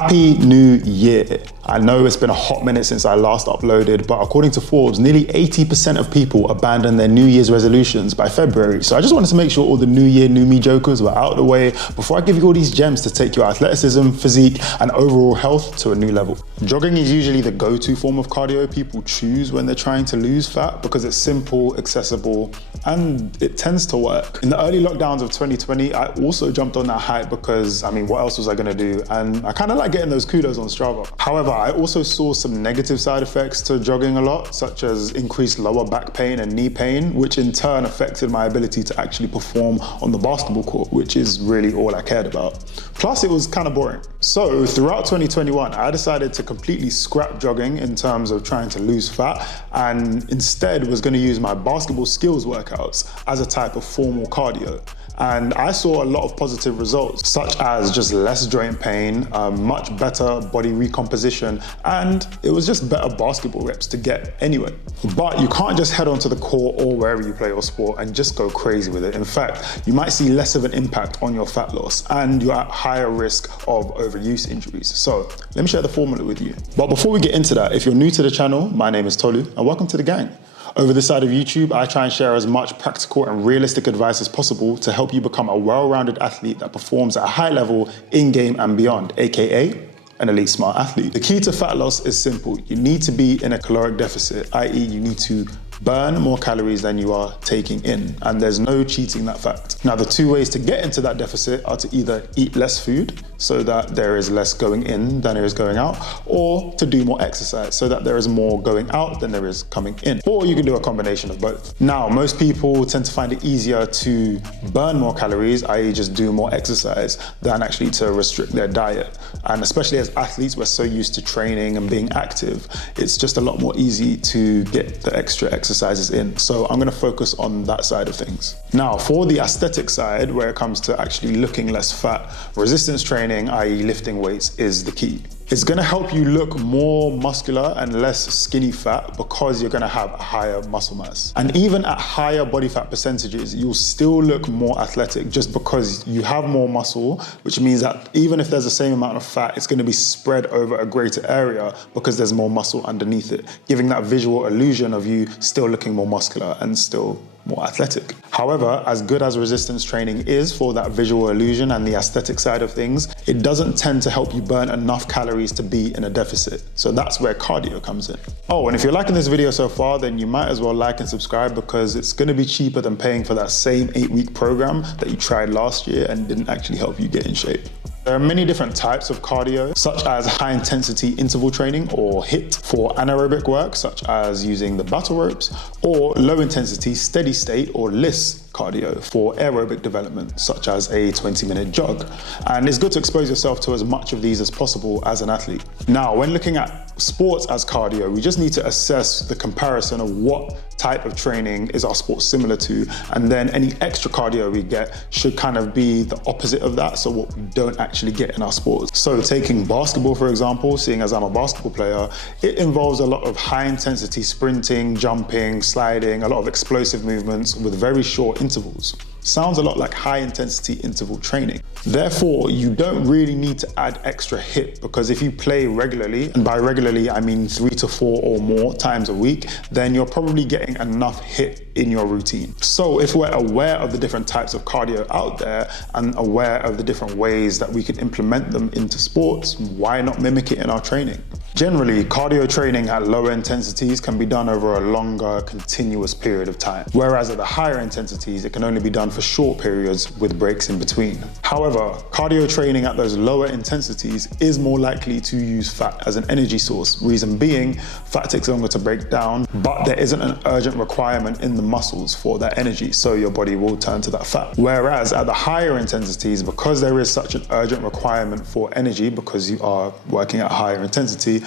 Happy New Year. I know it's been a hot minute since I last uploaded, but according to Forbes, nearly 80% of people abandon their New Year's resolutions by February. So I just wanted to make sure all the New Year, New Me jokers were out of the way before I give you all these gems to take your athleticism, physique, and overall health to a new level. Jogging is usually the go-to form of cardio people choose when they're trying to lose fat because it's simple, accessible, and it tends to work. In the early lockdowns of 2020, I also jumped on that hype because, what else was I gonna do? And I kind of like getting those kudos on Strava. However, I also saw some negative side effects to jogging a lot, such as increased lower back pain and knee pain, which in turn affected my ability to actually perform on the basketball court, which is really all I cared about. Plus, it was kind of boring. So throughout 2021, I decided to completely scrap jogging in terms of trying to lose fat, and instead was gonna use my basketball skills workouts as a type of formal cardio. And I saw a lot of positive results, such as just less joint pain, much better body recomposition, and it was just better basketball reps to get anyway. But you can't just head onto the court or wherever you play your sport and just go crazy with it. In fact, you might see less of an impact on your fat loss and you're at higher risk of overuse injuries. So let me share the formula with you. But before we get into that, if you're new to the channel, my name is Tolu and welcome to the gang. Over this side of YouTube, I try and share as much practical and realistic advice as possible to help you become a well-rounded athlete that performs at a high level in-game and beyond, aka an elite smart athlete. The key to fat loss is simple. You need to be in a caloric deficit, i.e. you need to burn more calories than you are taking in, and there's no cheating that fact. Now, the two ways to get into that deficit are to either eat less food so that there is less going in than there is going out, or to do more exercise so that there is more going out than there is coming in. Or you can do a combination of both. Now, most people tend to find it easier to burn more calories, i.e. just do more exercise, than actually to restrict their diet. And especially as athletes, we're so used to training and being active, it's just a lot more easy to get the extra exercises in. So I'm gonna focus on that side of things. Now, for the aesthetic side, where it comes to actually looking less fat, resistance training, i.e. lifting weights, is the key. It's gonna help you look more muscular and less skinny fat because you're gonna have a higher muscle mass. And even at higher body fat percentages, you'll still look more athletic just because you have more muscle, which means that even if there's the same amount of fat, it's gonna be spread over a greater area because there's more muscle underneath it, giving that visual illusion of you still looking more muscular and still more athletic. However, as good as resistance training is for that visual illusion and the aesthetic side of things, it doesn't tend to help you burn enough calories to be in a deficit. So that's where cardio comes in. Oh, and if you're liking this video so far, then you might as well like and subscribe because it's gonna be cheaper than paying for that same 8-week program that you tried last year and didn't actually help you get in shape. There are many different types of cardio, such as high-intensity interval training, or HIIT, for anaerobic work, such as using the battle ropes, or low-intensity steady-state, or LISS, cardio for aerobic development, such as a 20-minute jog. And it's good to expose yourself to as much of these as possible as an athlete. Now, when looking at sports as cardio, we just need to assess the comparison of what type of training is our sport similar to, and then any extra cardio we get should kind of be the opposite of that, so what we don't actually get in our sports. So taking basketball, for example, seeing as I'm a basketball player, it involves a lot of high-intensity sprinting, jumping, sliding, a lot of explosive movements with very short intervals. Sounds a lot like high-intensity interval training. Therefore, you don't really need to add extra HIIT because if you play regularly, and by regularly I mean 3 to 4 or more times a week, then you're probably getting enough HIIT in your routine. So if we're aware of the different types of cardio out there and aware of the different ways that we can implement them into sports, why not mimic it in our training? Generally, cardio training at lower intensities can be done over a longer, continuous period of time, whereas at the higher intensities, it can only be done for short periods with breaks in between. However, cardio training at those lower intensities is more likely to use fat as an energy source. Reason being, fat takes longer to break down, but there isn't an urgent requirement in the muscles for that energy, so your body will turn to that fat. Whereas at the higher intensities, because there is such an urgent requirement for energy because you are working at higher intensity,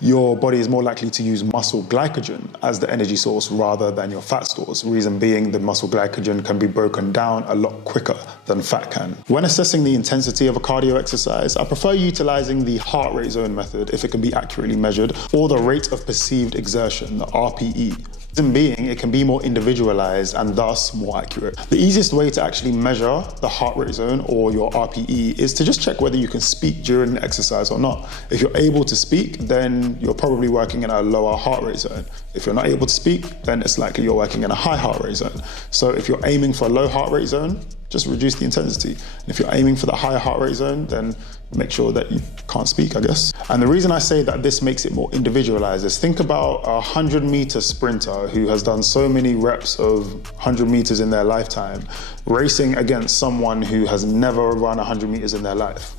your body is more likely to use muscle glycogen as the energy source rather than your fat stores. Reason being, the muscle glycogen can be broken down a lot quicker than fat can. When assessing the intensity of a cardio exercise, I prefer utilizing the heart rate zone method if it can be accurately measured, or the rate of perceived exertion, the RPE. Reason being, it can be more individualized and thus more accurate. The easiest way to actually measure the heart rate zone or your RPE is to just check whether you can speak during the exercise or not. If you're able to speak, then you're probably working in a lower heart rate zone. If you're not able to speak, then it's likely you're working in a high heart rate zone. So if you're aiming for a low heart rate zone, just reduce the intensity. And if you're aiming for the higher heart rate zone, then make sure that you can't speak, I guess. And the reason I say that this makes it more individualized is think about a 100-meter sprinter who has done so many reps of 100 meters in their lifetime, racing against someone who has never run 100 meters in their life.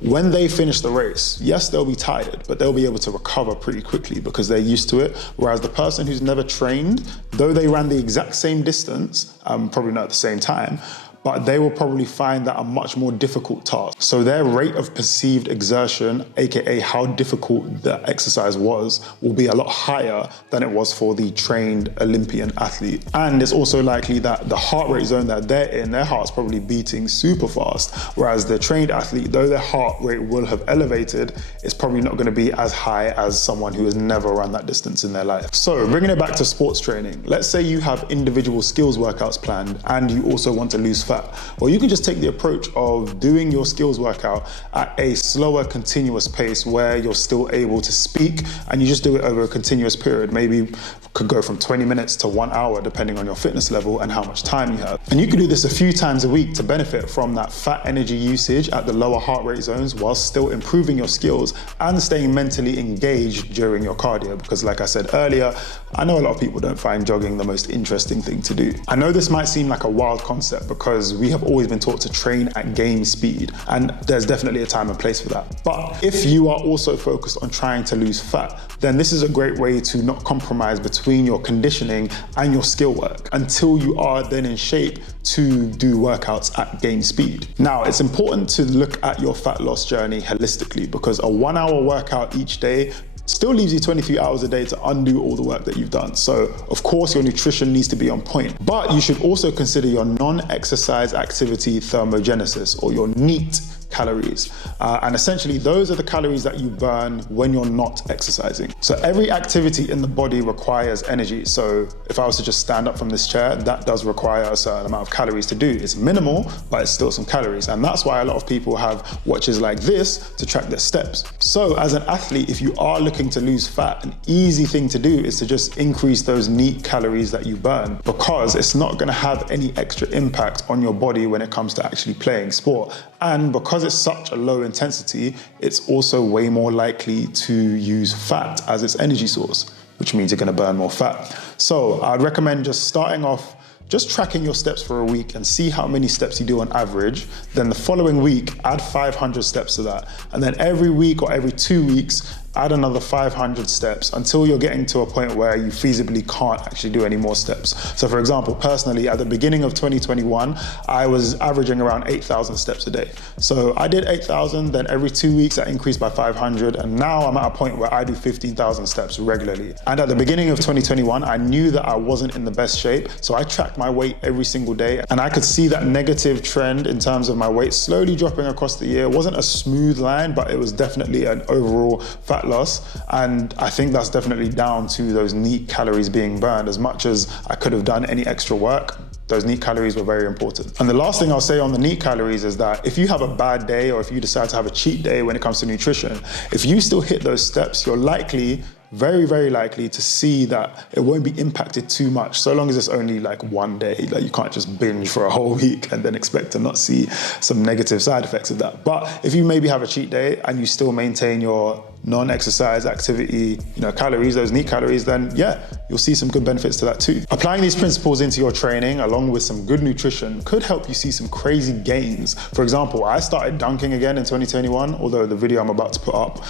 When they finish the race, yes, they'll be tired, but they'll be able to recover pretty quickly because they're used to it. Whereas the person who's never trained, though they ran the exact same distance, probably not at the same time, but they will probably find that a much more difficult task. So their rate of perceived exertion, AKA how difficult the exercise was, will be a lot higher than it was for the trained Olympian athlete. And it's also likely that the heart rate zone that they're in, their heart's probably beating super fast. Whereas the trained athlete, though their heart rate will have elevated, it's probably not gonna be as high as someone who has never run that distance in their life. So bringing it back to sports training, let's say you have individual skills workouts planned and you also want to lose fat. Well, you can just take the approach of doing your skills workout at a slower, continuous pace where you're still able to speak, and you just do it over a continuous period. Maybe could go from 20 minutes to 1 hour, depending on your fitness level and how much time you have. And you can do this a few times a week to benefit from that fat energy usage at the lower heart rate zones while still improving your skills and staying mentally engaged during your cardio. Because like I said earlier, I know a lot of people don't find jogging the most interesting thing to do. I know this might seem like a wild concept because we have always been taught to train at game speed, and there's definitely a time and place for that. But if you are also focused on trying to lose fat, then this is a great way to not compromise between your conditioning and your skill work until you are then in shape to do workouts at game speed. Now, it's important to look at your fat loss journey holistically because a 1 hour workout each day still leaves you 23 hours a day to undo all the work that you've done. So of course your nutrition needs to be on point, but you should also consider your non-exercise activity thermogenesis, or your NEAT calories. And essentially those are the calories that you burn when you're not exercising. So every activity in the body requires energy. So if I was to just stand up from this chair, that does require a certain amount of calories to do. It's minimal, but it's still some calories. And that's why a lot of people have watches like this to track their steps. So as an athlete, if you are looking to lose fat, an easy thing to do is to just increase those NEAT calories that you burn, because it's not gonna have any extra impact on your body when it comes to actually playing sport. And because it's such a low intensity, it's also way more likely to use fat as its energy source, which means you're gonna burn more fat. So I'd recommend just starting off, just tracking your steps for a week and see how many steps you do on average. Then the following week, add 500 steps to that. And then every week or every 2 weeks, add another 500 steps until you're getting to a point where you feasibly can't actually do any more steps. So for example, personally, at the beginning of 2021, I was averaging around 8,000 steps a day. So I did 8,000, then every 2 weeks I increased by 500, and now I'm at a point where I do 15,000 steps regularly. And at the beginning of 2021, I knew that I wasn't in the best shape, so I tracked my weight every single day, and I could see that negative trend in terms of my weight slowly dropping across the year. It wasn't a smooth line, but it was definitely an overall fat loss, and I think that's definitely down to those NEAT calories being burned. As much as I could have done any extra work, those NEAT calories were very important. And the last thing I'll say on the NEAT calories is that if you have a bad day, or if you decide to have a cheat day when it comes to nutrition, if you still hit those steps, you're likely, very likely to see that it won't be impacted too much, so long as it's only like one day. Like, you can't just binge for a whole week and then expect to not see some negative side effects of that. But if you maybe have a cheat day and you still maintain your non-exercise activity, calories, those NEAT calories, then yeah, you'll see some good benefits to that too. Applying these principles into your training along with some good nutrition could help you see some crazy gains. For example, I started dunking again in 2021, although the video I'm about to put up,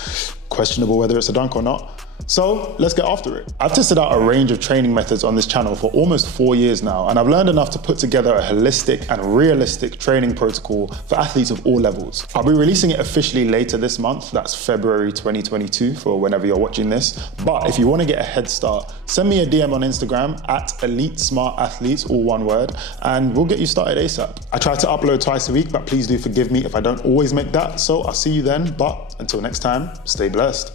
questionable whether it's a dunk or not. So let's get after it. I've tested out a range of training methods on this channel for almost 4 years now, and I've learned enough to put together a holistic and realistic training protocol for athletes of all levels. I'll be releasing it officially later this month, that's February 2022 for whenever you're watching this. But if you want to get a head start, send me a DM on Instagram at @EliteSmartAthletes, all one word, and we'll get you started ASAP. I try to upload twice a week, but please do forgive me if I don't always make that. So I'll see you then, but until next time, stay blessed.